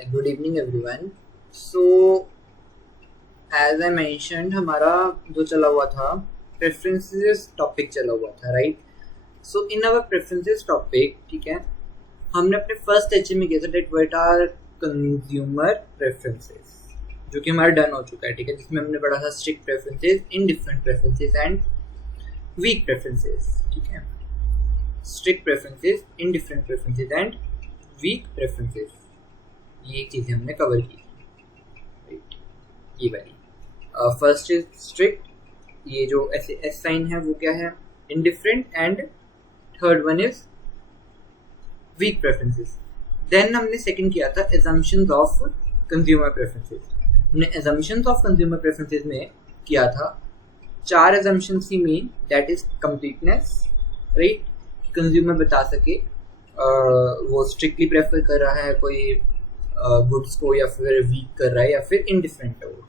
Hi, good evening everyone. So as I mentioned हमारा जो चला हुआ था preferences टॉपिक चला हुआ था right. So in our preferences topic ठीक है हमने अपने फर्स्ट लेक्चर में किया था that what are consumer preferences जो कि हमारा डन हो चुका है ठीक है, जिसमें हमने पढ़ा था strict preferences, indifferent preferences and weak preferences. ठीक है, strict preferences, indifferent preferences and weak preferences, ये चीज़ें हमने कवर की राइट. ये वाली फर्स्ट इज स्ट्रिक्ट, ये जो ऐसे एस साइन है वो क्या है, indifferent, and third one is weak preferences. Then हमने सेकंड किया था assumptions ऑफ कंज्यूमर प्रेफरेंसेस. हमने assumptions ऑफ कंज्यूमर प्रेफरेंसेस में किया था 4 assumptions की main, that is completeness right, consumer बता सके वो स्ट्रिक्टली प्रेफर कर रहा है कोई गुड्स को या फिर वीक कर रहा है या फिर इनडिफरेंट है वो.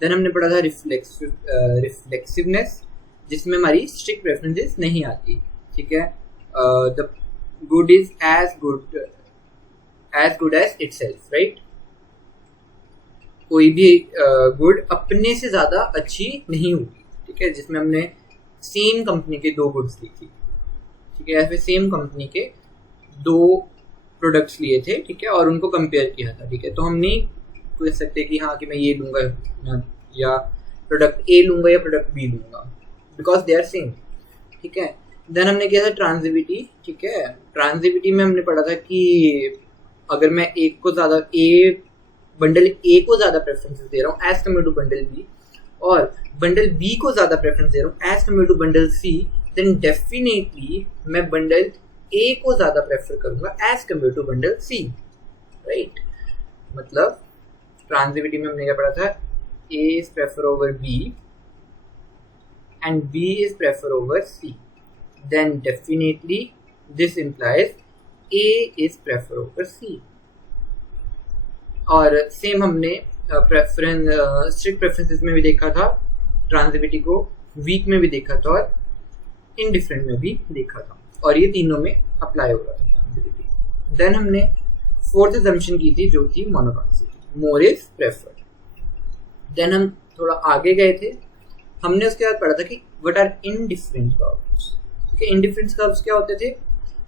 देन हमने पढ़ा था रिफ्लेक्सिवनेस जिसमें हमारी स्ट्रिक्ट प्रेफरेंसेस नहीं आती. ठीक है, the good is as good as itself right. कोई भी गुड अपने से ज़्यादा अच्छी नहीं होगी. ठीक है, जिसमें हमने सेम कंपनी के 2 गुड्स ली थी. ठीक है, या फिर सेम कंपनी के 2 प्रोडक्ट्स लिए थे. ठीक है, और उनको कंपेयर किया था. ठीक है, तो हम नहीं कह सकते कि हाँ कि मैं ये लूँगा या प्रोडक्ट ए लूँगा या प्रोडक्ट बी लूँगा, बिकॉज दे आर सेम. ठीक है, देन हमने किया था ट्रांजिविटी. ठीक है, ट्रांजिविटी में हमने पढ़ा था कि अगर मैं एक को ज़्यादा बंडल ए को ज़्यादा प्रेफरेंसेस दे रहा हूँ as compare to bundle B, और बंडल बी को ज़्यादा प्रेफरेंस दे रहा हूँ as compare to bundle C, then definitely मैं बंडल ए को ज़्यादा प्रेफर करूँगा as compare to bundle C right. मतलब ट्रांजिविटी में हमने क्या पढ़ा था, A is prefer over B and B is prefer over C, then definitely this implies A is prefer over C. और सेम हमने स्ट्रिक्ट प्रेफरेंसेस में भी देखा था ट्रांजिविटी को, वीक में भी देखा था और इनडिफरेंट में भी देखा था, और ये तीनों में अप्लाई हो रहा था ट्रांजिविटी. देन हमने फोर्थ assumption की थी जो थी monotonicity, more is preferred. Then हम थोड़ा आगे गए थे, हमने उसके बाद पढ़ा था कि व्हाट आर इनडिफरेंट कर्व्स. ठीक है, इनडिफरेंट कर्व्स क्या होते थे,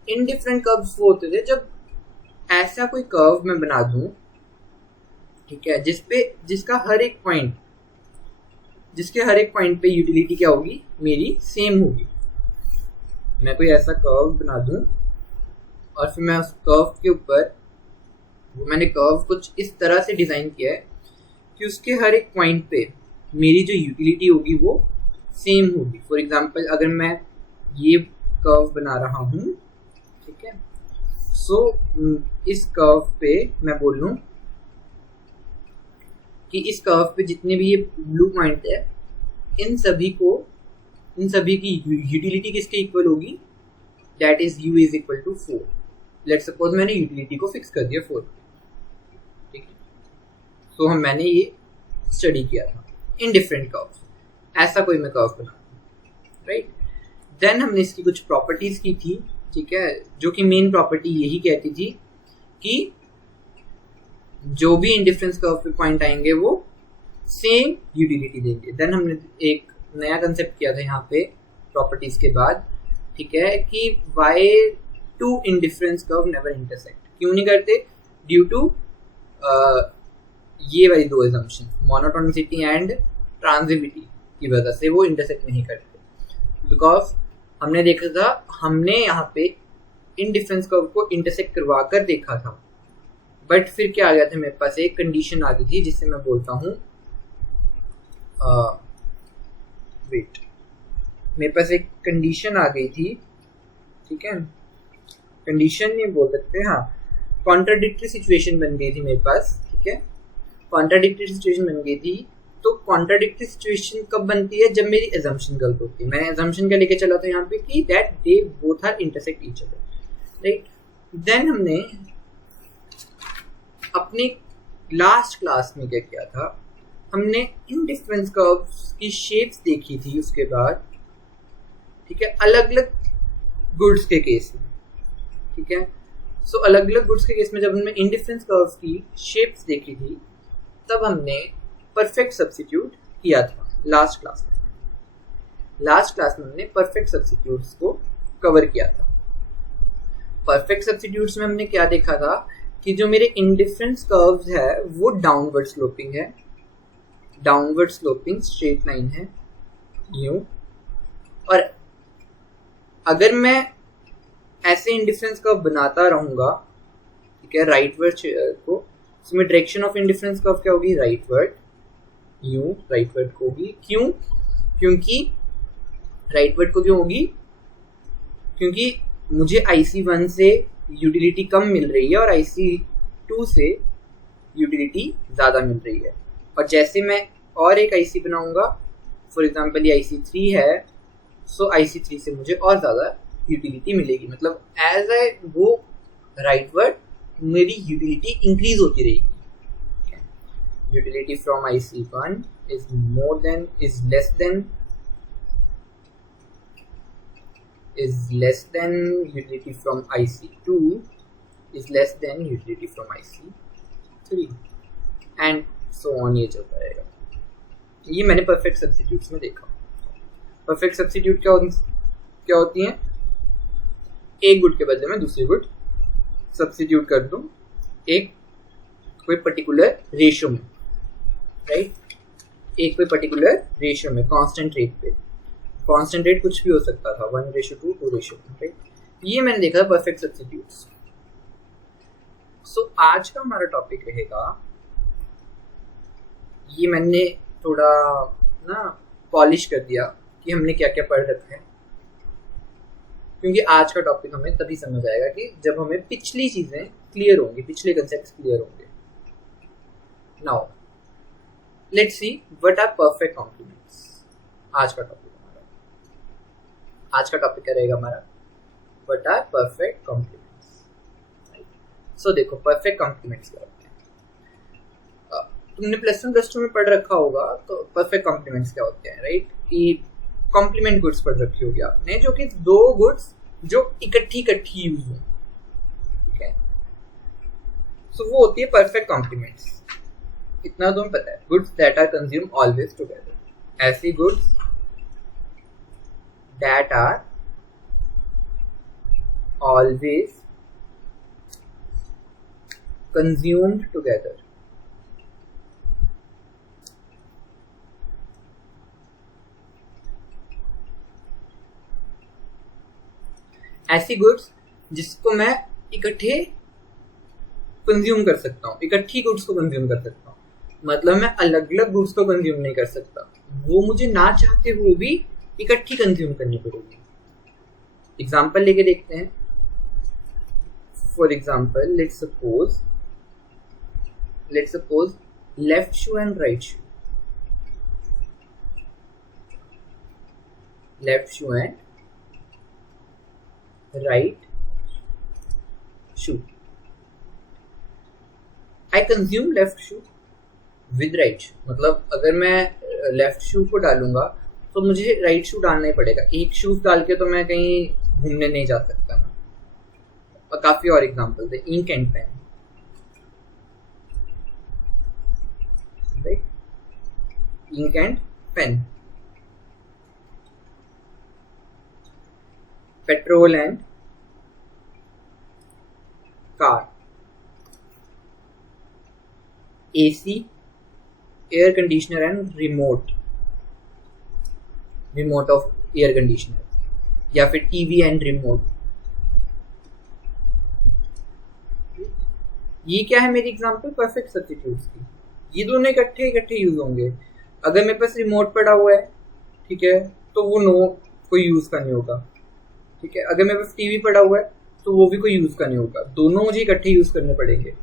इनडिफरेंट कर्व्स वो होते थे जब ऐसा कोई कर्व मैं बना दूं ठीक है जिसके हर एक पॉइंट पे यूटिलिटी क्या होगी, मेरी सेम होगी. मैं कोई ऐसा कर्व बना दूं और फिर मैं उस कर्व के ऊपर मैंने कर्व कुछ इस तरह से डिज़ाइन किया है कि उसके हर एक पॉइंट पे मेरी जो यूटिलिटी होगी वो सेम होगी. फॉर एग्जांपल अगर मैं ये कर्व बना रहा हूँ ठीक है, सो इस कर्व पे मैं बोल लूँ कि इस कर्व पे जितने भी ये ब्लू पॉइंट है इन सभी की यूटिलिटी किसके इक्वल होगी, that is u is equal to 4. Let's suppose मैंने यूटिलिटी को फिक्स कर दिया 4. ठीक है, सो मैंने ये स्टडी किया था इनडिफरेंट कर्व्स, ऐसा कोई मैं कर्व बना राइट. देन हमने इसकी कुछ प्रॉपर्टीज की थी. ठीक है, जो कि मेन प्रॉपर्टी यही कहती थी कि जो भी इनडिफरेंस कर्व पे पॉइंट आएंगे वो सेम यूटिलिटी देंगे. देन हमने एक नया कंसेप्ट किया था यहाँ पे प्रॉपर्टीज के बाद. ठीक है, कि why 2 indifference curve never intersect, क्यों नहीं करते, ड्यू टू ये वाली 2 assumptions, मोनोटोनिसिटी एंड ट्रांजिविटी की वजह से वो इंटरसेक्ट नहीं करते. बिकॉज हमने देखा था, हमने यहाँ पे इनडिफरेंस कर्व को इंटरसेक्ट करवा कर देखा था, बट फिर क्या आ गया था, मेरे पास एक कंडीशन आ गई थी जिससे मैं बोलता हूँ वेट, मेरे पास एक कंडीशन आ गई थी. ठीक है, कंडीशन नहीं बोल सकते, हाँ कॉन्ट्राडिक्टरी सिचुएशन बन गई थी मेरे पास. ठीक है, कॉन्ट्राडिक्टरी सिचुएशन बन गई थी. तो कॉन्ट्राडिक्टरी सिचुएशन कब बनती है, जब मेरी एजम्पशन गलत होती है. मैंने एजम्पशन क्या लेके चला था यहाँ पे कि that they both are intersect each other right. Then हमने अपनी लास्ट क्लास में क्या किया था, हमने इनडिफरेंस कर्व्स की शेप्स देखी थी उसके बाद. ठीक है, अलग अलग गुड्स के केस में. ठीक है, सो अलग अलग गुड्स के केस में जब हमने इंडिफरेंस कर्व्स की शेप्स देखी थी तब हमने परफेक्ट सब्स्टिट्यूट किया था लास्ट क्लास में हमने परफेक्ट सब्स्टिट्यूट्स को कवर किया था। परफेक्ट सब्स्टिट्यूट्स में हमने क्या देखा था कि जो मेरे इंडिफरेंस कर्व्स है वो डाउनवर्ड स्लोपिंग है, डाउनवर्ड स्लोपिंग स्ट्रेट लाइन है यूं, और अगर मैं ऐसे इंडिफरेंस कर्व बनाता रहूंगा, ठीक है, राइटवर्ड को, इसमें डायरेक्शन ऑफ इंडिफरेंस कर्व क्या होगी, राइटवर्ड, यूं राइटवर्ड को होगी। क्योंकि राइटवर्ड को क्यों होगी, क्योंकि मुझे IC1 से यूटिलिटी कम मिल रही है और IC2 से यूटिलिटी ज़्यादा मिल रही है। और जैसे मैं और एक IC बनाऊंगा, फॉर एग्जांपल ये IC3 है, सो IC3 से मुझे और ज़्यादा यूटिलिटी मिलेगी। मतलब एज आई गो राइटवर्ड मेरी यूटिलिटी इंक्रीज होती रहेगी। Utility from IC1 is more than is less than utility from IC2 is less than utility from IC3 and so on, ये चलता रहेगा। ये मैंने परफेक्ट सब्स्टिट्यूट्स में देखा। परफेक्ट सब्स्टिट्यूट क्या होती हैं, एक गुड के बदले में दूसरी गुड सब्स्टिट्यूट कर दूं एक कोई पर्टिकुलर रेशियो में, राइट, एक कोई पर्टिकुलर रेशियो में, कांस्टेंट रेट पे। कांस्टेंट रेट कुछ भी हो सकता था, 1:2, 2:1, राइट। ये मैंने देखा परफेक्ट सब्स्टिट्यूट्स। सो आज का हमारा टॉपिक रहेगा, ये मैंने थोड़ा ना पॉलिश कर दिया कि हमने क्या क्या पढ़ रखा है, क्योंकि आज का टॉपिक हमें तभी समझ आएगा कि जब हमें पिछली चीजें क्लियर होंगी, पिछले कंसेप्ट्स क्लियर होंगे। Now let's see what are perfect complements. आज का टॉपिक क्या रहेगा हमारा, what are perfect complements. So देखो परफेक्ट कॉम्प्लीमेंट्स क्या होते हैं, तुमने +1 +2 में पढ़ रखा होगा। तो परफेक्ट कॉम्प्लीमेंट्स क्या होते हैं, राइट, कि कॉम्प्लीमेंट गुड्स पढ़ रखी होगी आपने, जो कि दो गुड्स जो इकट्ठी यूज हो, ठीक है। सो वो होती है परफेक्ट कॉम्प्लीमेंट्स। इतना तुम्हें पता है, goods that are consume always together, ऐसी goods that are always consumed together। ऐसी गुड्स जिसको मैं इकट्ठे कंज्यूम कर सकता हूँ, इकट्ठी गुड्स को कंज्यूम कर सकता हूँ। मतलब मैं अलग अलग गुड्स को कंज्यूम नहीं कर सकता, वो मुझे ना चाहते हुए भी इकट्ठी कंज्यूम करनी पड़ेगी। एग्जाम्पल लेके देखते हैं। For example let's suppose left shoe and right shoe, left shoe and right shoe. I consume left shoe with right shoe. मतलब अगर मैं लेफ्ट शू को डालूंगा तो मुझे राइट शू डालना ही पड़ेगा। एक शूज डाल के तो मैं कहीं घूमने नहीं जा सकता ना। और काफी और एग्जांपल है, ink and pen, right, ink and pen, petrol and car, AC, air conditioner and remote of air conditioner, या फिर टीवी एंड रिमोट। ये क्या है मेरी एग्जांपल परफेक्ट सब्स्टिट्यूट्स की। ये दोनों इकट्ठे यूज होंगे। अगर मेरे पास रिमोट पड़ा हुआ है, ठीक है, तो वो कोई यूज का नहीं होगा, ठीक है। अगर मेरे पास टीवी पड़ा हुआ है तो वो भी कोई यूज का नहीं होगा, दोनों मुझे इकट्ठे यूज करने पड़ेंगे।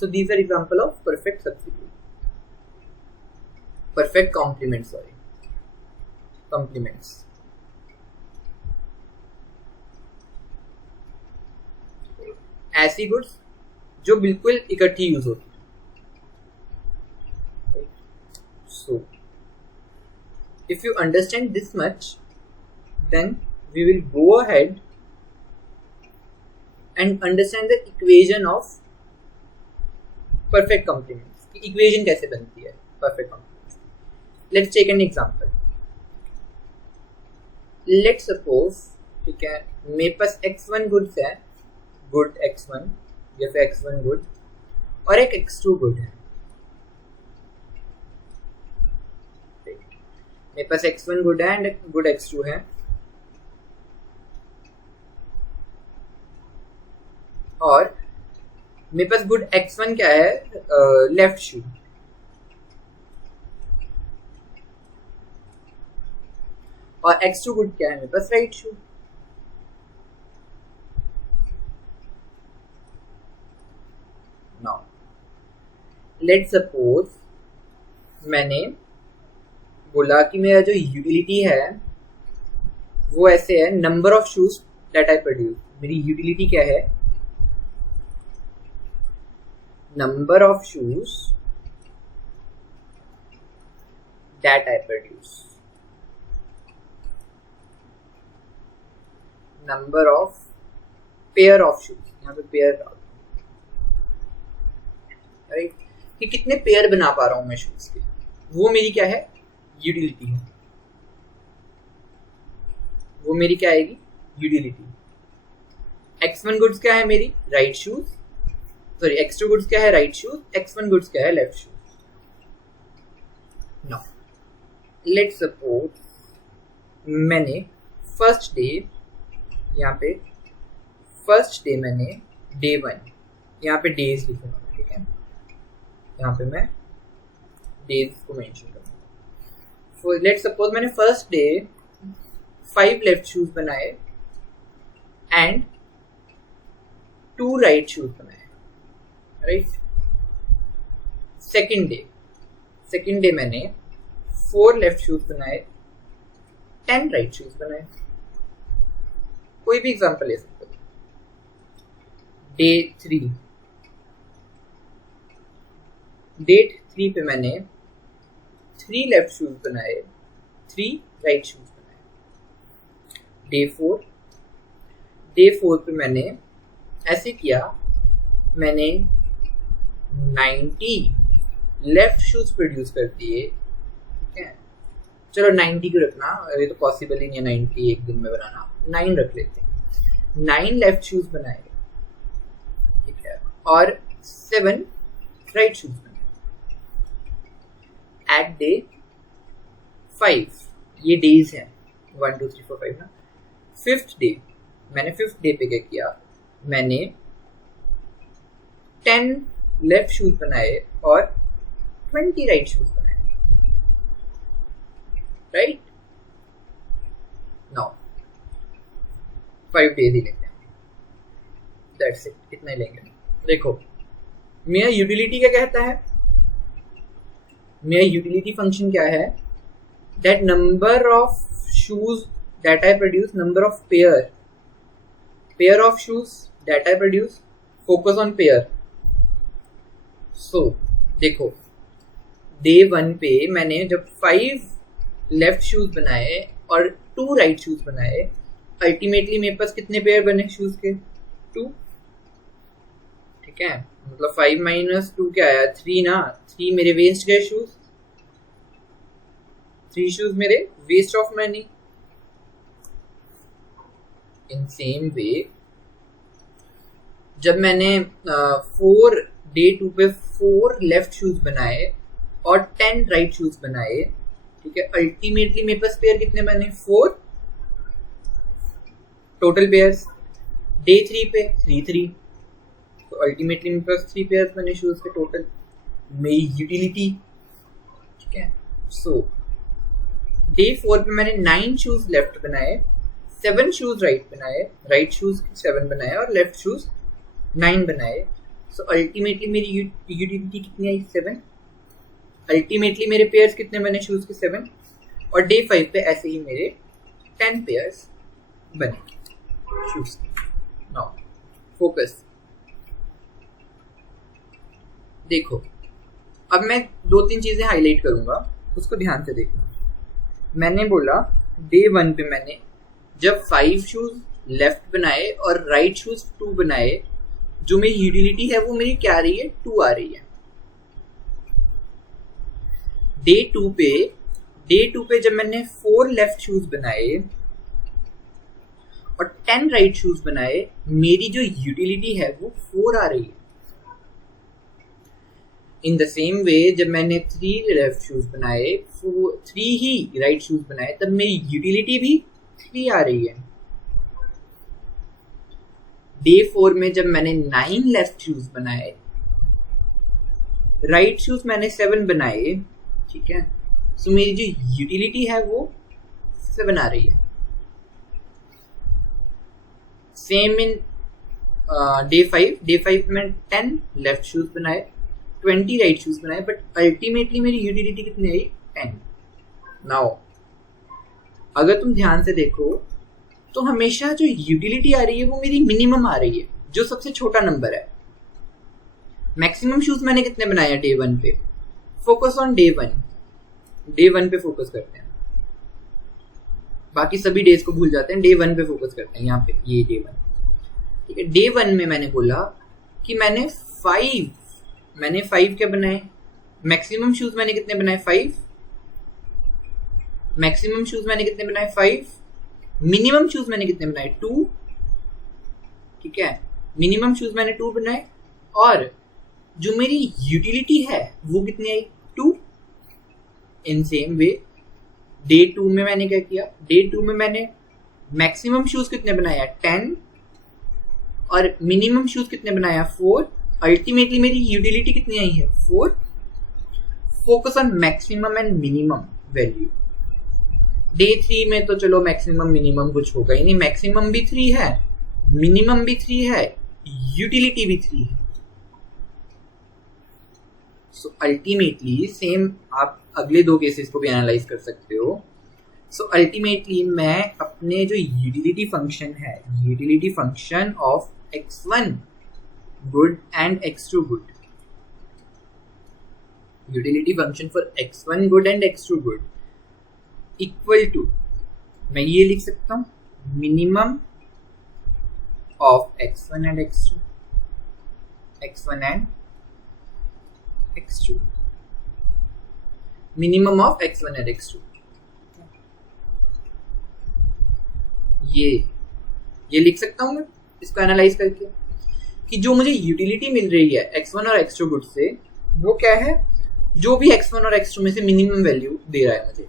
So these are example of perfect substitute, perfect complement, sorry complements. ऐसी गुड्स जो बिल्कुल इकट्ठी यूज होती है। So if you understand this much, then we will go ahead and understand the equation of perfect complements. Equation कैसे बनती है perfect complements. Let's take an example. Let's suppose, ठीक है, मेरे पास x1 गुड्स है, गुड x1 या फिर x1 good, और एक x2 गुड है. मेरे पास x1 गुड है एंड गुड x2 है, और मेरे पास गुड x1 क्या है, लेफ्ट शू, और x2 गुड क्या है, मेरे पास right shoe. Now let's suppose मैंने बोला कि मेरा जो यूटिलिटी है वो ऐसे है, number of shoes that I produce. मेरी यूटिलिटी क्या है, number of shoes that I produce, number of pair of shoes, यहाँ पे पेयर राइट, कि कितने पेयर बना पा रहा हूं मैं शूज के, वो मेरी क्या है, यूटिलिटी है. वो मेरी क्या आएगी, यूटिलिटी. x1 गुड्स क्या है मेरी, right shoes, sorry x2 goods क्या है, राइट शूज, x1 गुड्स क्या है, left shoes. Now let's suppose मैंने फर्स्ट डे, यहाँ पे फर्स्ट डे मैंने डे 1, यहाँ पे डेज लिखूंगा, ठीक है, यहाँ पे मैं डेज को मेंशन करूंगा. So let's suppose मैंने फर्स्ट डे 5 लेफ्ट शूज बनाए एंड 2 राइट शूज बनाए, राइट. सेकेंड डे मैंने 4 लेफ्ट शूज बनाए, 10 राइट शूज बनाए. कोई भी एग्जांपल ले सकते हो. डे 3 पे मैंने 3 लेफ्ट शूज बनाए, 3 राइट शूज बनाए. डे 4 पे मैंने ऐसे किया, मैंने 90 लेफ्ट शूज प्रोड्यूस कर दिए, ठीक है. चलो 90 को रखना, ये तो पॉसिबल ही नहीं है 90 एक दिन में बनाना, 9 रख लेते हैं. 9 लेफ्ट शूज बनाए, ठीक है, और 7 राइट शूज बनाए. एट डे 5, ये डेज हैं 1 2 3 4 5 ना. फिफ्थ डे पे क्या किया, मैंने 10 लेफ्ट शूज बनाए और 20 राइट शूज बनाए, राइट. नाउ 5 डेज ही लेते हैं, दैट्स इट, इतना ही लेंगे. देखो मेरा यूटिलिटी क्या कहता है, मेरा यूटिलिटी फंक्शन क्या है, that number of shoes that I produce, number of pair of shoes that I produce, focus on pair. So देखो डे 1 पे मैंने जब 5 लेफ्ट शूज बनाए और 2 राइट शूज बनाए, अल्टीमेटली मेरे पास कितने पेयर बने शूज के, 2, ठीक है. मतलब 5 माइनस 2 क्या आया, 3 ना. 3 मेरे वेस्ट गए शूज, 3 शूज मेरे waste of money. In same way जब मैंने डे 2 पे 4 लेफ्ट शूज बनाए और 10 राइट शूज बनाए, ठीक है, अल्टीमेटली मेरे पास पेयर कितने बने, 4 टोटल पेयर्स. डे 3 पे 3, तो अल्टीमेटली मेरे पास 3 पेयर्स बने शूज के टोटल, मेरी यूटिलिटी, ठीक है. सो डे 4 पे मैंने 9 शूज लेफ्ट बनाए, 7 शूज राइट बनाए, राइट शूज 7 बनाए और लेफ्ट शूज 9 बनाए. सो अल्टीमेटली मेरी यूटिलिटी कितनी आई, 7. अल्टीमेटली मेरे पेयर्स कितने बने शूज के, 7. और डे 5 पे ऐसे ही मेरे 10 पेयर्स बने शूज के. Now focus. देखो अब मैं 2-3 चीजें हाईलाइट करूंगा, उसको ध्यान से देखना. मैंने बोला डे 1 पे मैंने जब 5 शूज लेफ्ट बनाए और राइट शूज 2 बनाए, जो मेरी यूटिलिटी है वो मेरी क्या आ रही है, 2 आ रही है। डे 2 पे जब मैंने 4 लेफ्ट शूज बनाए और 10 राइट शूज बनाए, मेरी जो यूटिलिटी है वो 4 आ रही है। इन द सेम वे जब मैंने 3 लेफ्ट शूज बनाए, 3 ही राइट शूज बनाए, तब मेरी यूटिलिटी भी 3 आ रही है। डे 4 में जब मैंने 9 लेफ्ट शूज बनाए, राइट शूज मैंने 7 बनाए, ठीक है, सो मेरी जो यूटिलिटी है वो 7 आ रही है। सेम इन डे 5 में 10 लेफ्ट शूज बनाए, 20 राइट शूज बनाए, बट अल्टीमेटली मेरी यूटिलिटी कितनी आई, 10। नाउ अगर तुम ध्यान से देखो तो हमेशा जो यूटिलिटी आ रही है वो मेरी मिनिमम आ रही है, जो सबसे छोटा नंबर है। मैक्सिमम शूज मैंने कितने बनाए हैं डे 1 पे, फोकस ऑन डे 1 पे फोकस करते हैं, बाकी सभी डेज को भूल जाते हैं, डे 1 पे फोकस करते हैं। यहाँ पे ये डे 1, ठीक है। डे 1 में मैंने बोला कि मैंने 5 क्या बनाए, मैक्सिमम शूज मैंने कितने बनाए, 5। मैक्सिमम शूज मैंने कितने बनाए, 5। मिनिमम शूज मैंने कितने बनाए, 2, ठीक है। मिनिमम शूज मैंने 2 बनाए, और जो मेरी यूटिलिटी है वो कितनी आई, 2। इन सेम वे डे 2 में मैंने क्या किया, डे 2 में मैंने मैक्सिमम शूज कितने बनाया, 10, और मिनिमम शूज कितने बनाया, 4। अल्टीमेटली मेरी यूटिलिटी कितनी आई है, 4। Focus on maximum and minimum value. Day 3 में तो चलो मैक्सिमम मिनिमम कुछ होगा ही नहीं, मैक्सिमम भी 3 है, मिनिमम भी 3 है, यूटिलिटी भी 3 है। सो अल्टीमेटली सेम आप अगले 2 केसेस को भी एनालाइज कर सकते हो। सो अल्टीमेटली मैं अपने जो यूटिलिटी फंक्शन है, utility function of x1 good and x2 good, utility function for x1 good and x2 good equal to, मैं ये लिख सकता हूं, minimum of x1 and x2, x1 and x2, minimum of x1 and x2। ये लिख सकता हूं मैं इसको एनालाइज करके कि जो मुझे यूटिलिटी मिल रही है x1 और x2 गुड से, वो क्या है, जो भी x1 और x2 में से मिनिमम वैल्यू दे रहा है मुझे।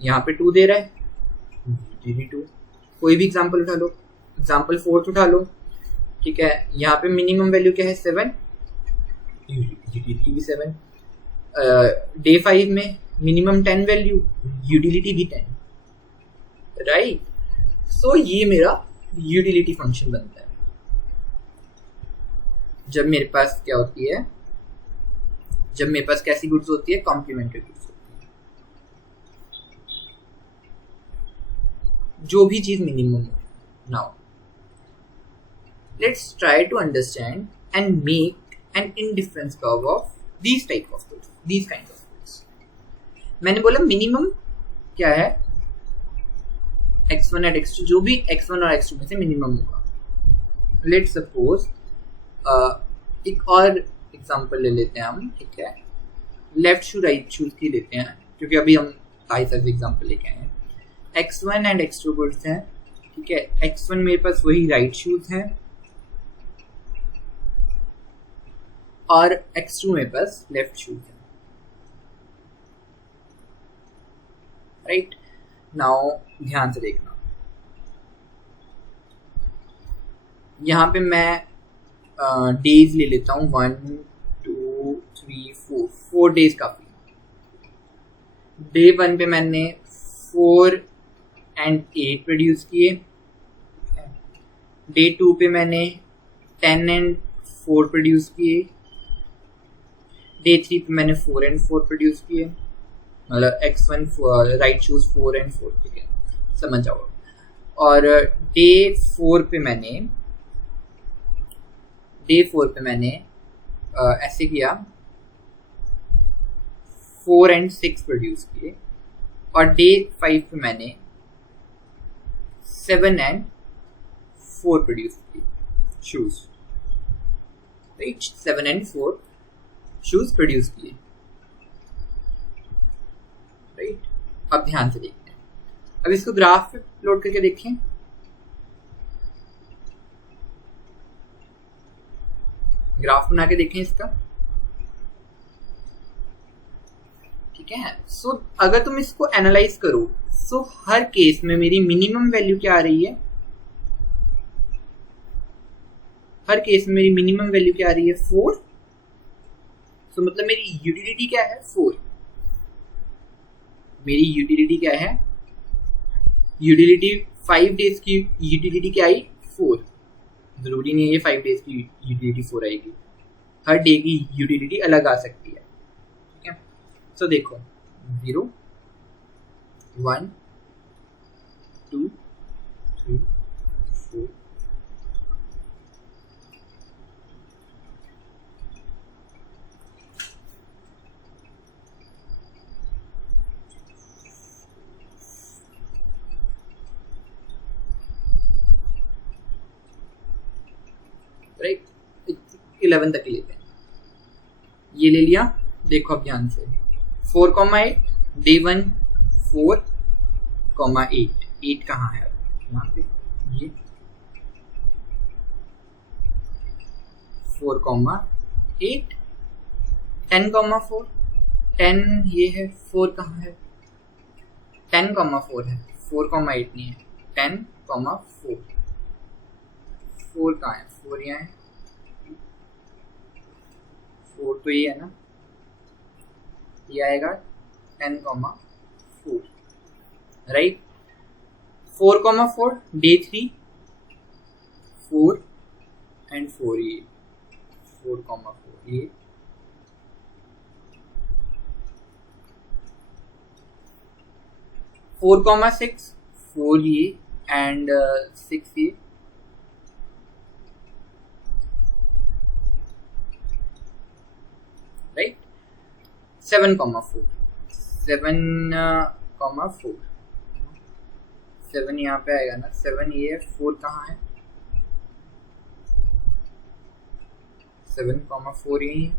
यहाँ पे 2 दे रहा है, यूटिलिटी 2। कोई भी एग्जांपल उठा लो, एग्जांपल 4 उठा लो, ठीक है। यहाँ पे मिनिमम वैल्यू क्या है, 7, यूटिलिटी भी 7। डे 5 में मिनिमम 10 वैल्यू, यूटिलिटी भी 10, राइट। सो ये मेरा यूटिलिटी फंक्शन बनता है जब मेरे पास क्या होती है, जब मेरे पास कैसी गुड्स होती है, कॉम्प्लीमेंट्री गुड्स होती है, जो भी चीज मिनिमम हो। Now let's try to understand and make an indifference curve of these type of goods, these kind of goods। मैंने बोला मिनिमम क्या है, x1 एंड x2, जो भी x1 और x2 में से मिनिमम होगा। लेट्स सपोज एक और एग्जांपल ले लेते हैं हम, ठीक है। लेफ्ट शू राइट शूज की लेते हैं, क्योंकि अभी हम काफी सारे एग्जांपल लेके आए हैं। x1 एंड x2 गुड्स हैं, ठीक है। x1 मेरे पास वही राइट शूज हैं, और x2 मेरे पास लेफ्ट शूज है, राइट। नाउ ध्यान से देखना, यहाँ पे मैं डेज ले लेता हूँ, 1 2 3 4 डेज काफी। डे 1 पे मैंने 4 एंड 8 प्रोड्यूस किए, डे 2 पे मैंने 10 एंड 4 प्रोड्यूस किए, डे 3 पे मैंने 4 एंड 4 प्रोड्यूस किए, मतलब x1 राइट शूज 4 एंड 4, ठीक है, समझ जाओ। और डे 4 पे मैंने ऐसे किया, 4 एंड 6 प्रोड्यूस किए, और डे 5 पे मैंने 7 एंड 4 प्रोड्यूस किए shoes, right, 7 and 4 shoes produce किए, राइट। अब ध्यान से देखते हैं, अब इसको ग्राफ पे प्लॉट करके देखें। ग्राफ बना के देखें इसका, ठीक है। सो अगर तुम इसको एनालाइज करो, सो हर केस में मेरी मिनिमम वैल्यू क्या आ रही है, हर केस में मेरी मिनिमम वैल्यू क्या आ रही है 4। सो मतलब मेरी यूटिलिटी क्या है 4, मेरी यूटिलिटी क्या है, यूटिलिटी 5 डेज की यूटिलिटी क्या आई 4। जरूरी नहीं है ये 5 डेज की यूटिलिटी 4 आएगी, हर डे की यूटिलिटी अलग आ सकती है, ठीक है। सो देखो 0 1 2 3 4 राइट, 11 तक लेते हैं, ये ले लिया। देखो अब ध्यान से 4,8 डे 1 4,8, 8 कहाँ है यहाँ पे, ये 4,8 10,4 10 ये है, 4 कहाँ है, 10,4 है, 4,8 नहीं है, 10,4 4 कहाँ है, 4 यहाँ है, 4 तो ये है ना, ये आएगा 10,4, राइट। 4,4 डे 3 4 and 4 ये 4,4 ये 4,6 4 ये and 6 ये, राइट। 7,4 7,4 7 यहाँ पे आएगा ना, 7 ये 4 कहाँ है, 7,4 यही है,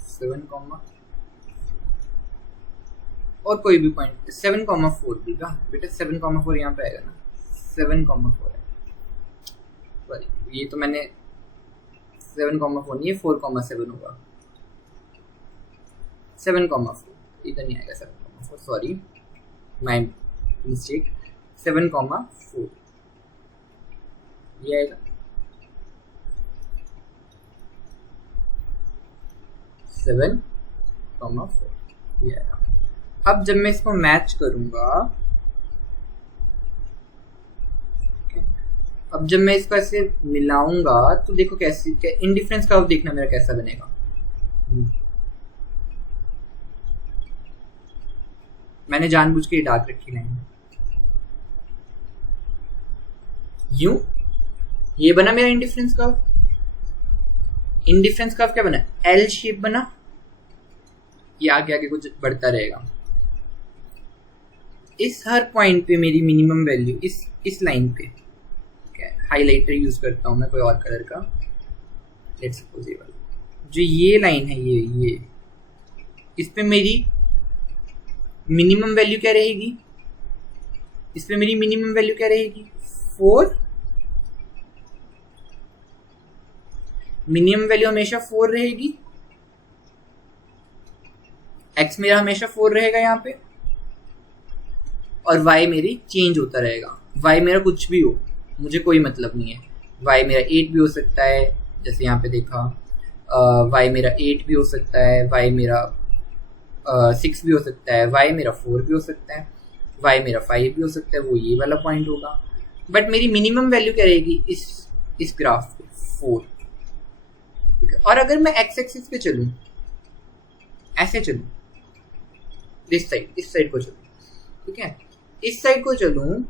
7, और कोई भी पॉइंट 7,4 भी का बेटा, 7,4 यहाँ पे आएगा ना, 7,4 है, सॉरी ये तो मैंने 7,4 नहीं है, 4,7 होगा, 7,4 इधर नहीं आएगा, 7,4 सॉरी माय मिस्टेक, 7,4 ये आएगा, 7,4 ये आएगा। अब जब मैं इसको मैच करूंगा, अब जब मैं इसको ऐसे मिलाऊंगा तो देखो कैसे इंडिफरेंस कर्व देखना मेरा कैसा बनेगा। मैंने जानबूझ के डार्क रखी लाइन, यूं ये बना मेरा इंडिफरेंस कर्व। इंडिफरेंस कर्व क्या बना, एल शेप बना, ये आगे आगे कुछ बढ़ता रहेगा। इस हर पॉइंट पे मेरी मिनिमम वैल्यू इस लाइन पे, हाइलाइटर यूज करता हूं मैं कोई और कलर का, लेट्स सपोज ये वाला जो ये लाइन है, ये इस पे मेरी मिनिमम वैल्यू क्या रहेगी, इस पे मेरी मिनिमम वैल्यू क्या रहेगी 4, मिनिमम वैल्यू हमेशा 4 रहेगी, x मेरा हमेशा 4 रहेगा यहाँ पे, और y मेरी चेंज होता रहेगा। y मेरा कुछ भी हो, मुझे कोई मतलब नहीं है, y मेरा 8 भी हो सकता है, जैसे यहाँ पे देखा, y मेरा 8 भी हो सकता है, y मेरा 6 भी हो सकता है, y मेरा 4 भी हो सकता है, y मेरा 5 भी हो सकता है, वो ये वाला पॉइंट होगा। बट मेरी मिनिमम वैल्यू क्या रहेगी इस ग्राफ पे 4, ठीक है। और अगर मैं x एक्सिस पे चलूँ, ऐसे चलूँ, इस साइड को चलूँ, ठीक है, इस साइड को चलूँ,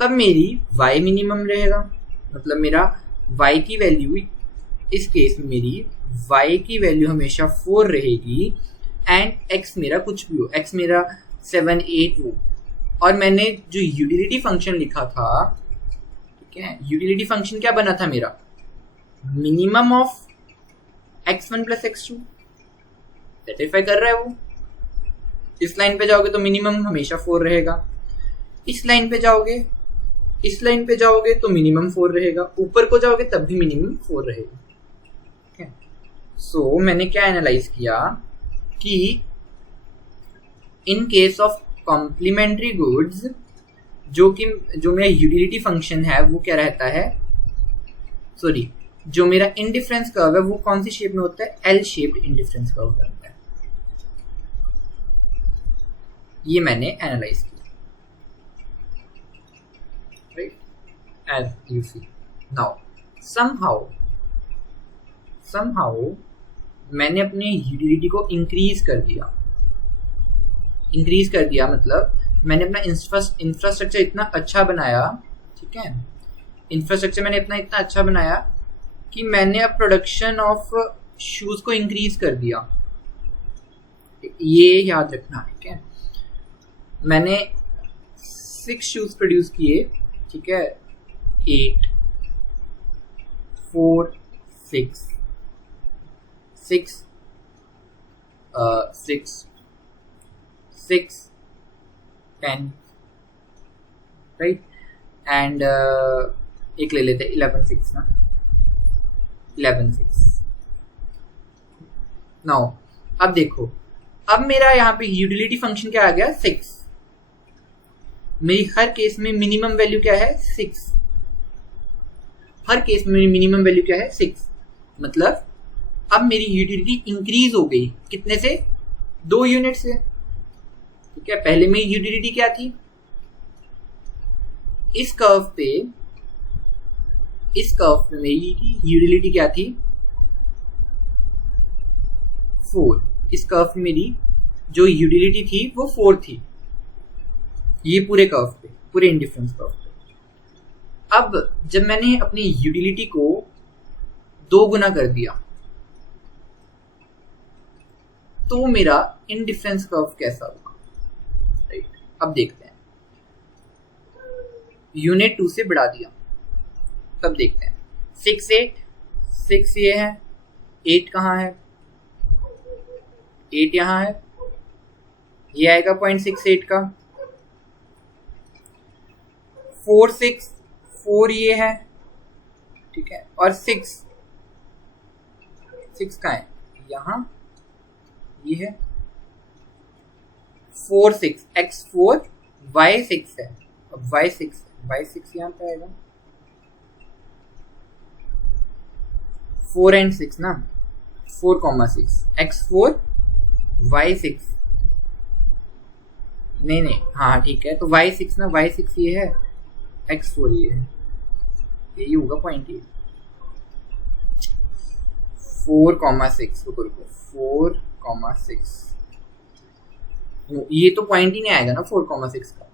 तब मेरी y मिनिमम रहेगा, मतलब मेरा y की वैल्यू, इस केस में मेरी y की वैल्यू हमेशा 4 रहेगी, एंड x मेरा कुछ भी हो, x मेरा 7 8 हो। और मैंने जो यूटिलिटी फंक्शन लिखा था ठीक है, यूटिलिटी फंक्शन क्या बना था मेरा, minimum of x1 plus x2 satisfy कर रहा है वो। इस लाइन पे जाओगे तो मिनिमम हमेशा 4 रहेगा, इस लाइन पे जाओगे तो मिनिमम 4 रहेगा, ऊपर को जाओगे तब भी मिनिमम 4 रहेगा। ठीक है, सो मैंने क्या एनालाइज किया कि in case of complementary goods जो मेरा यूटिलिटी फंक्शन है वो क्या रहता है, सॉरी जो मेरा इंडिफरेंस कर्व है वो कौन सी शेप में होता है, एल शेप्ड इंडिफरेंस कर्व होता है। ये मैंने एनालाइज किया, right, as you see now somehow मैंने अपने यूटिलिटी को इंक्रीज कर दिया मतलब मैंने अपना इंफ्रास्ट्रक्चर इतना अच्छा बनाया, ठीक है, इंफ्रास्ट्रक्चर मैंने इतना अच्छा बनाया कि मैंने अब प्रोडक्शन ऑफ शूज को इंक्रीज कर दिया। ये याद रखना, ठीक है, मैंने 6 शूज प्रोड्यूस किए, ठीक है, 8 4 6 10, राइट, एंड एक ले लेते 11 6 ना, 11 6। नाउ अब देखो, अब मेरा यहाँ पे यूटिलिटी फंक्शन क्या आ गया, 6। मेरी हर केस में मिनिमम वैल्यू क्या है, 6। हर केस में मिनिमम वैल्यू क्या है, 6। मतलब अब मेरी यूटिलिटी इंक्रीज हो गई, कितने से, 2 यूनिट से। ठीक है, पहले मेरी यूटिलिटी क्या थी, इस कर्व पे मेरी यूटिलिटी क्या थी, 4। इस कर्व में मेरी जो यूटिलिटी थी वो 4 थी, ये पूरे कर्व पे, पूरे इंडिफरेंस कर्व पे। अब जब मैंने अपनी यूटिलिटी को 2 गुना कर दिया तो मेरा इंडिफरेंस कर्व कैसा होगा, राइट। अब देखते हैं, यूनिट 2 से बढ़ा दिया, तब देखते हैं 6 8 6 ये है, 8 कहाँ है, 8 यहाँ है, ये आएगा 0.68 का। 4 6 4 ये है, ठीक है, और 6 कहाँ है, यहाँ ये है। 4 6 x4 y6 है, अब y6 यहाँ पे आएगा, 4 and 6 ना, 4,6 x4 y6, नहीं हाँ ठीक है, तो y6 ना, y6 ये है, x4 ये है, यही होगा 0.8। 4,6 रुको 4,6, ये तो पॉइंट ही नहीं आएगा ना 4,6 का,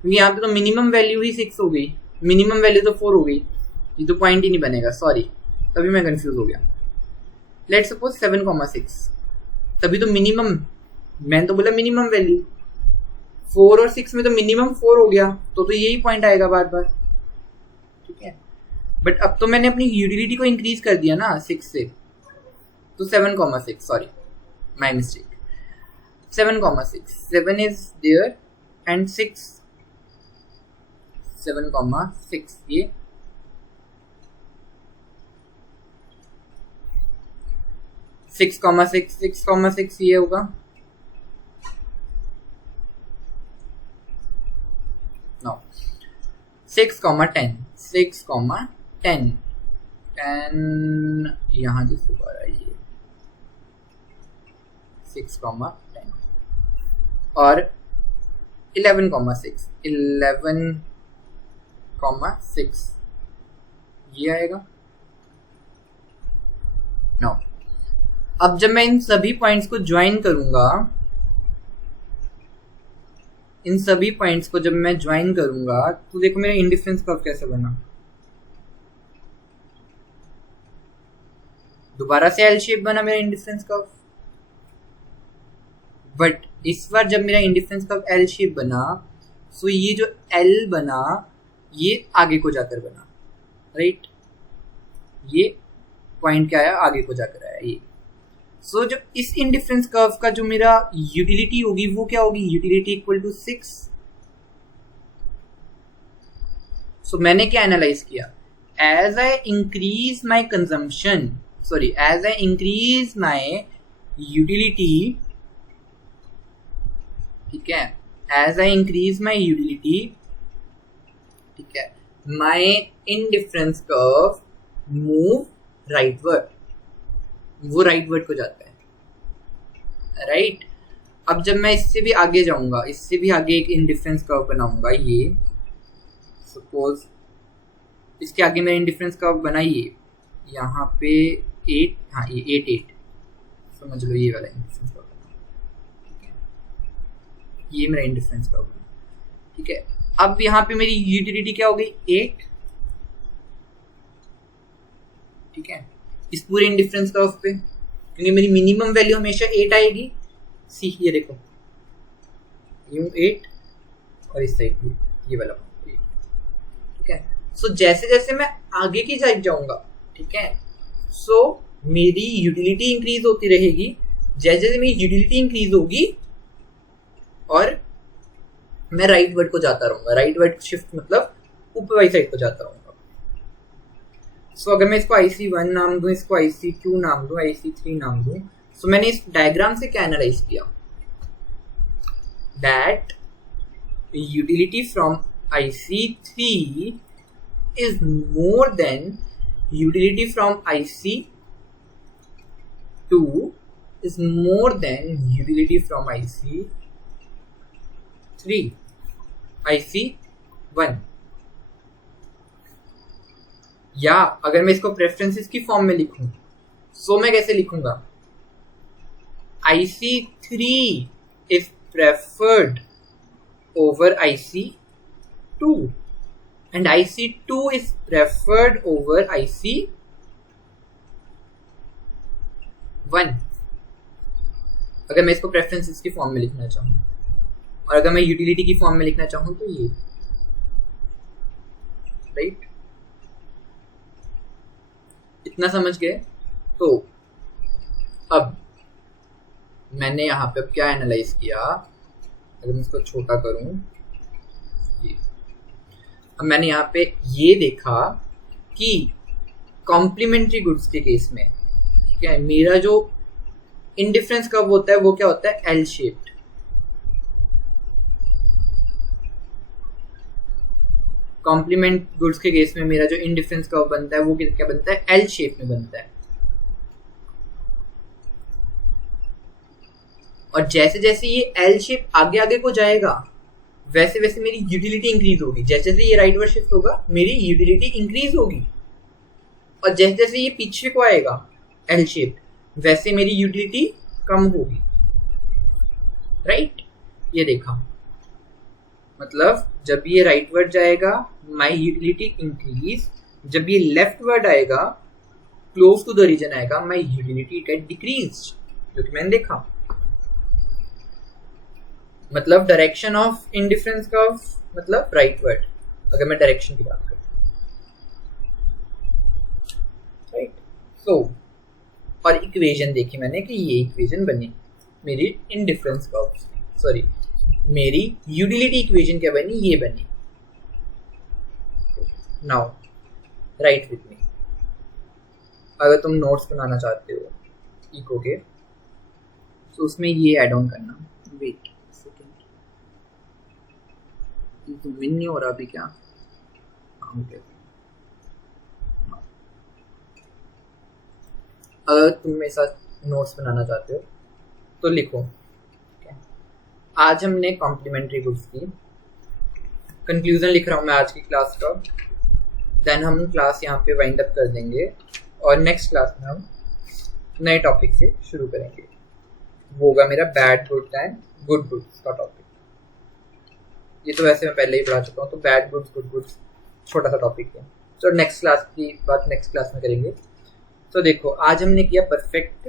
क्योंकि यहाँ पे तो मिनिमम वैल्यू ही 6 हो गई, मिनिमम वैल्यू तो 4 हो गई, ये तो पॉइंट ही नहीं बनेगा, सॉरी, तभी मैं कंफ्यूज हो गया। लेट सपोज 7,6, तभी तो मिनिमम, मैंने तो बोला मिनिमम वैल्यू, 4 और 6 में तो मिनिमम 4 हो गया, तो यही पॉइंट आएगा बार बार, ठीक है। बट अब तो मैंने अपनी यूटिलिटी को इंक्रीज कर दिया ना 6 से, तो 7,6, sorry my mistake, 7,6, 7 is there and 6, 7,6 ये, सिक्स कॉमा सिक्स ये होगा, नो 6,10 10 यहाँ जिसको आ रहा है ये 6,10 और 11,6 ये आएगा। नो अब जब मैं इन सभी पॉइंट्स को ज्वाइन करूंगा, तो देखो मेरा इंडिफरेंस कर्व कैसा बना, दोबारा से एल शेप बना मेरा इंडिफरेंस कर्व। बट इस बार जब मेरा इंडिफरेंस कर्व एल शेप बना, सो ये जो एल बना ये आगे को जाकर बना, राइट। ये पॉइंट क्या आया, आगे को जाकर आया ये। सो जो इस इंडिफरेंस कर्व का जो मेरा यूटिलिटी होगी वो क्या होगी, यूटिलिटी इक्वल टू 6। सो मैंने क्या एनालाइज किया, as I increase my consumption, sorry as I increase my utility, ठीक है, as I increase my utility, ठीक है, my indifference curve move rightward, वो राइटवर्ड को जाता है, राइट। अब जब मैं इससे भी आगे जाऊंगा, इससे भी आगे एक इंडिफरेंस कर्व बनाऊंगा, ये सपोज इसके आगे मैंने इंडिफरेंस कर्व बनाइए यहाँ पे 8, हाँ ये 8 समझ लो, ये वाला इंडिफरेंस कर्व बना, ठीक है, ये मेरा इंडिफरेंस कर्व बना, ठीक है। अब यहाँ पे मेरी यूटिलिटी क्या हो गई, 8, ठीक है, इस पूरे इंडिफरेंस कर्व पे, क्योंकि मेरी मिनिमम वैल्यू हमेशा 8 आएगी। सी ये देखो, यूं 8 और इस साइड ये वाला, ठीक है। सो जैसे जैसे मैं आगे की साइड जाऊंगा, ठीक है, सो मेरी यूटिलिटी इंक्रीज होती रहेगी, जैसे जैसे मेरी यूटिलिटी इंक्रीज होगी और मैं राइट वर्ड को जाता रहूंगा, राइट वर्ड शिफ्ट मतलब ऊपर वाली साइड को जाता रहूंगा। सो अगर मैं इसको IC1 नाम दूं, इसको IC2 नाम दूं, IC3 नाम दूं, सो मैंने इस डायग्राम से क्या एनालाइज किया, that utility from IC3 is more than utility from IC2 is more than utility from IC1। या अगर मैं इसको प्रेफरेंसेस की फॉर्म में लिखूं, सो मैं कैसे लिखूंगा, IC3 is preferred over IC2 and IC2 is preferred over IC1। अगर मैं इसको प्रेफरेंसेस की फॉर्म में लिखना चाहूँ, और अगर मैं यूटिलिटी की फॉर्म में लिखना चाहूँ तो ये, राइट। इतना समझ गए। तो अब मैंने यहाँ पे अब क्या एनालाइज किया, अगर मैं इसको छोटा करूँ, ये अब मैंने यहाँ पे ये देखा कि कॉम्प्लीमेंट्री गुड्स के केस में क्या है, मेरा जो इंडिफरेंस कर्व होता है वो क्या होता है, एल शेप्ड। कॉम्प्लीमेंट गुड्स के केस में मेरा जो इंडिफरेंस कर्व बनता है वो क्या बनता है, एल शेप में बनता है। और जैसे जैसे ये एल शेप आगे आगे को जाएगा, वैसे वैसे मेरी यूटिलिटी इंक्रीज होगी। जैसे जैसे ये राइटवर्ड शिफ्ट होगा, मेरी यूटिलिटी इंक्रीज होगी, और जैसे जैसे ये पीछे को आएगा एल शेप, वैसे मेरी यूटिलिटी कम होगी, राइट। ये देखा, मतलब जब ये राइटवर्ड जाएगा माई यूटिलिटी इंक्रीज, जब ये लेफ्टवर्ड आएगा क्लोज टू द रीजन आएगा, माई यूटिलिटी गेट डिक्रीज, जो कि मैंने देखा। मतलब डायरेक्शन ऑफ इंडिफरेंस कर्व मतलब राइटवर्ड, अगर मैं डायरेक्शन की बात करूं, राइट। सो और इक्वेशन देखी मैंने कि ये इक्वेशन बनी मेरी इंडिफरेंस कर्व, सॉरी मेरी यूटिलिटी इक्वेशन क्या बनी, ये बनी। नाउ राइट विथ मी, अगर तुम नोट्स बनाना चाहते हो इको के, तो उसमें ये ऐड ऑन करना। वेट तो विन नहीं हो रहा अभी क्या, अगर तुम मेरे साथ नोट्स बनाना चाहते हो तो लिखो। आज हमने कॉम्प्लीमेंट्री गुड्स की कंक्लूजन लिख रहा हूँ मैं आज की क्लास का, देन हम क्लास यहाँ पे वाइंड अप कर देंगे, और नेक्स्ट क्लास में हम नए टॉपिक से शुरू करेंगे। वो होगा मेरा bad goods and good goods का टॉपिक। ये तो वैसे मैं पहले ही पढ़ा चुका हूँ, तो बैड गुड्स गुड गुड्स छोटा सा टॉपिक है, तो नेक्स्ट क्लास की बात नेक्स्ट क्लास में करेंगे। तो देखो आज हमने किया परफेक्ट,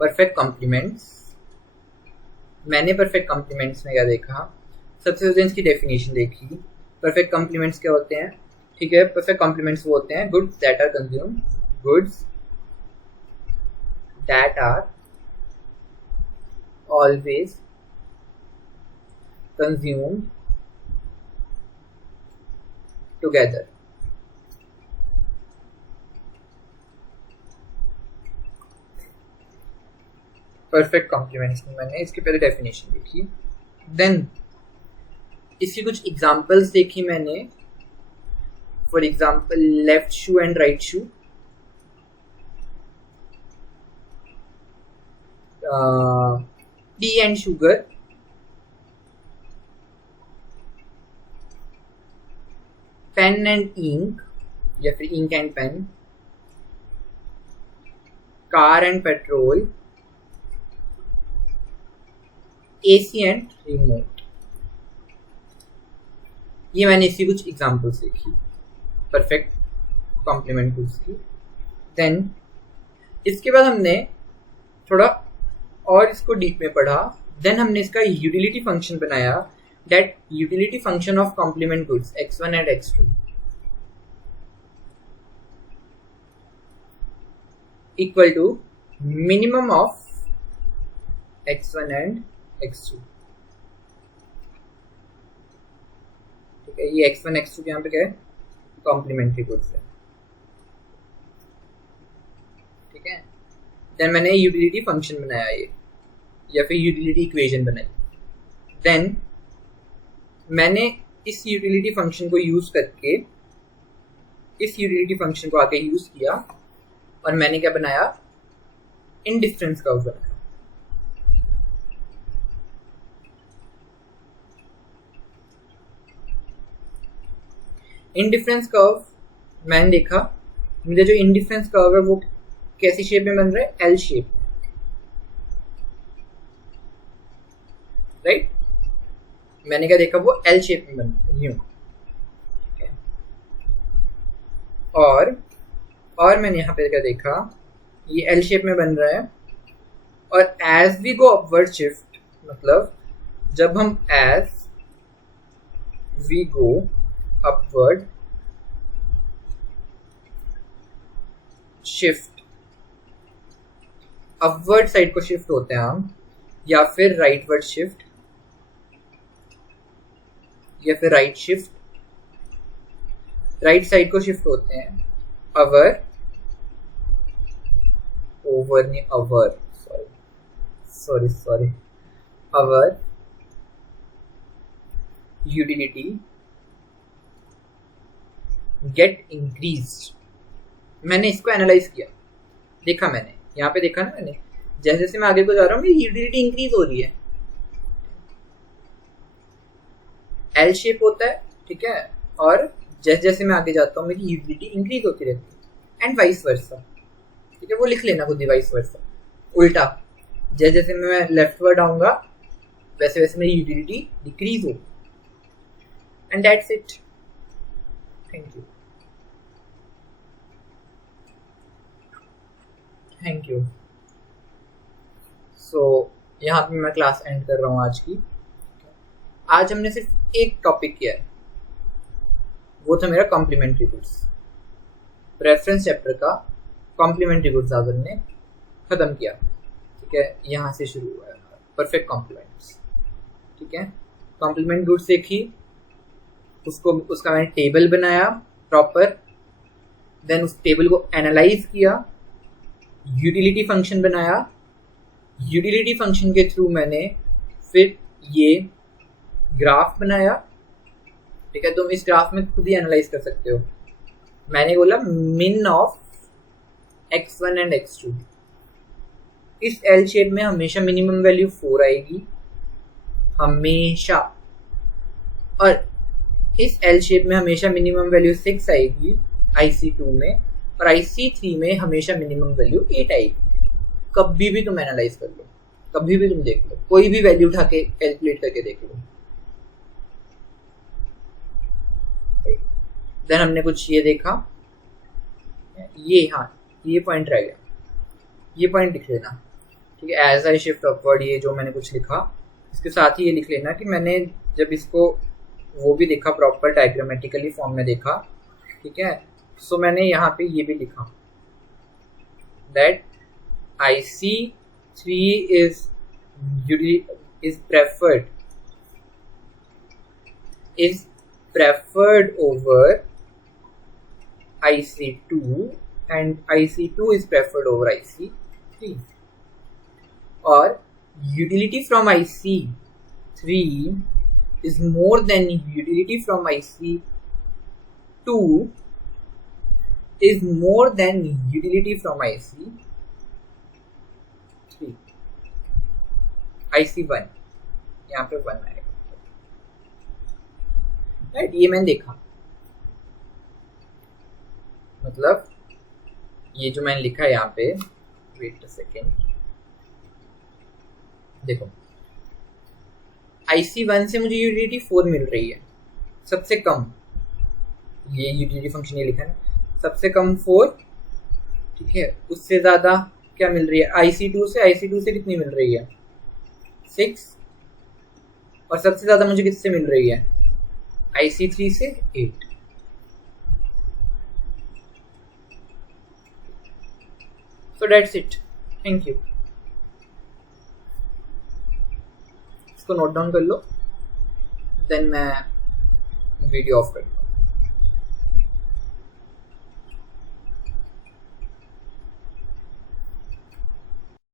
परफेक्ट कॉम्प्लीमेंट्स, मैंने परफेक्ट कॉम्प्लीमेंट्स में क्या देखा, सबसे पहले इसकी डेफिनेशन देखी। परफेक्ट कॉम्प्लीमेंट्स क्या होते हैं, ठीक है। परफेक्ट कॉम्प्लीमेंट्स वो होते हैं goods that are consume, goods that are always consumed together. Perfect complements में मैंने इसकी पहले डेफिनेशन देखी, देन इसकी कुछ एग्जांपल्स देखी मैंने। For example left shoe and right shoe, tea and sugar, pen and ink या फिर ink and pen, car and petrol, AC and remote. ये मैंने इसकी कुछ एग्जांपल्स देखी परफेक्ट कॉम्प्लीमेंट गुड्स की। देन इसके बाद हमने थोड़ा और इसको डीप में पढ़ा। देन हमने इसका यूटिलिटी फंक्शन बनाया, that utility function of complement goods x1 and x2 equal to minimum of x1 and x2। ठीक है, ये x1 x2 के यहाँ पे क्या है, कॉम्प्लीमेंट्री गुड्स है। ठीक है, देन मैंने यूटिलिटी फंक्शन बनाया ये, या फिर यूटिलिटी इक्वेशन बनाई। देन मैंने इस यूटिलिटी फंक्शन को यूज करके इस यूटिलिटी फंक्शन को आगे यूज किया और मैंने क्या बनाया, इंडिफरेंस कर्व बनाया। इंडिफरेंस कर्व मैंने देखा, मुझे जो इंडिफरेंस कर्व है वो कैसी शेप में बन रहा है, एल शेप, राइट। मैंने क्या देखा, वो एल शेप में बन रही हूँ। और मैंने यहाँ पे क्या देखा, ये एल शेप में बन रहा है। और as we go upward shift, मतलब जब हम as we go upward shift, upward side को शिफ्ट होते हैं हम, या फिर राइटवर्ड शिफ्ट, या फिर राइट शिफ्ट, राइट साइड को शिफ्ट होते हैं अवर, ओवर नहीं our, sorry our utility get increased. मैंने इसको एनालाइज किया, देखा मैंने यहाँ पे देखा ना, मैंने जैसे जैसे मैं आगे को जा रहा हूँ मेरी यूटिलिटी इंक्रीज हो रही है। एल शेप होता है, ठीक है, और जैसे जैसे मैं आगे जाता हूँ मेरी यूटिलिटी इंक्रीज होती रहती है, एंड वाइस वर्सा। ठीक है, वो लिख लेना खुद ही, वाइस वर्सा, उल्टा। जैसे जैसे मैं लेफ्टवर्ड आऊंगा वैसे वैसे मेरी यूटिलिटी डिक्रीज होगी। And that's it, thank you, thank you. So यहाँ पे मैं क्लास एंड कर रहा हूँ आज की। आज हमने सिर्फ एक टॉपिक किया है, वो था मेरा कॉम्प्लीमेंट्री गुड्स। रेफरेंस चैप्टर का कॉम्प्लीमेंट्री गुड्स आज हमने खत्म किया। ठीक है, यहाँ से शुरू हुआ है परफेक्ट कॉम्प्लीमेंट्स। ठीक है, कॉम्प्लीमेंट गुड्स देखी, उसका मैंने टेबल बनाया प्रॉपर, देन उस टेबल को एनालाइज किया, यूटिलिटी फंक्शन बनाया, यूटिलिटी फंक्शन के थ्रू मैंने फिर ये ग्राफ बनाया। ठीक है, तुम इस ग्राफ में खुद ही एनालाइज कर सकते हो। मैंने बोला मिन ऑफ x1 एंड x2, इस एल शेप में हमेशा मिनिमम वैल्यू 4 आएगी, हमेशा। और इस एल शेप में हमेशा मिनिमम वैल्यू 6 आएगी IC2 में, और IC3 में हमेशा मिनिमम वैल्यू 8 आएगी। कभी भी तुम एनालाइज कर लो, कभी भी तुम देख लो, कोई भी वैल्यू उठा के कैलकुलेट करके देख लो। देन हमने कुछ ये देखा, ये, हाँ ये पॉइंट रह गया, ये पॉइंट लिख लेना। ठीक है, एज आई शिफ्ट अपवर्ड, ये जो मैंने कुछ लिखा इसके साथ ही ये लिख लेना कि मैंने जब इसको वो भी देखा प्रॉपर डायग्रामेटिकली फॉर्म में देखा, ठीक है। सो मैंने यहाँ पे ये भी लिखा that IC3 is preferred over IC2 and IC2 is preferred over IC3, or utility from IC3 is more than utility from IC2 is more than utility from IC3, IC1, यहाँ पे 1 आएगा, राइट। ये मैंने देखा, मतलब ये जो मैंने लिखा है यहाँ पे, वेट अ सेकेंड, देखो IC1 से मुझे यूटिलिटी 4 मिल रही है, सबसे कम, ये यूटिलिटी फंक्शन ये लिखा है ना, सबसे कम 4, ठीक है। उससे ज्यादा क्या मिल रही है, IC2 से कितनी मिल रही है, 6, और सबसे ज्यादा मुझे किससे मिल रही है, IC3 से 8। So that's it, thank you. इसको नोट डाउन कर लो, देन मैं वीडियो ऑफ कर दूँ।